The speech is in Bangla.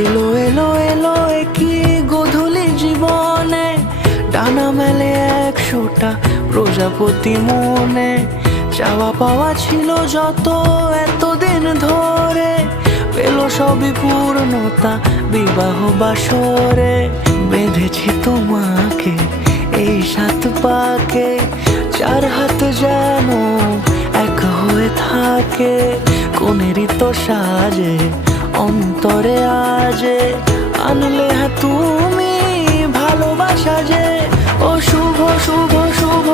এলো এলো এলো কি গোধূলি জীবনে, ডানা মেলে 100টা প্রজাপতি মনে। চাওয়া পাওয়া ছিল যত এতদিন ধরে, পেল সবই পূর্ণতা বিবাহ বাসরে। বেঁধেছি তোমাকে এই 7 পাকে, 4 হাত যেন এক হয়ে থাকে। কোনেরই তো সাজে অন্তরে আজে, আনলে তুমি ভালোবাসা যে। ও শুভ শুভ শুভ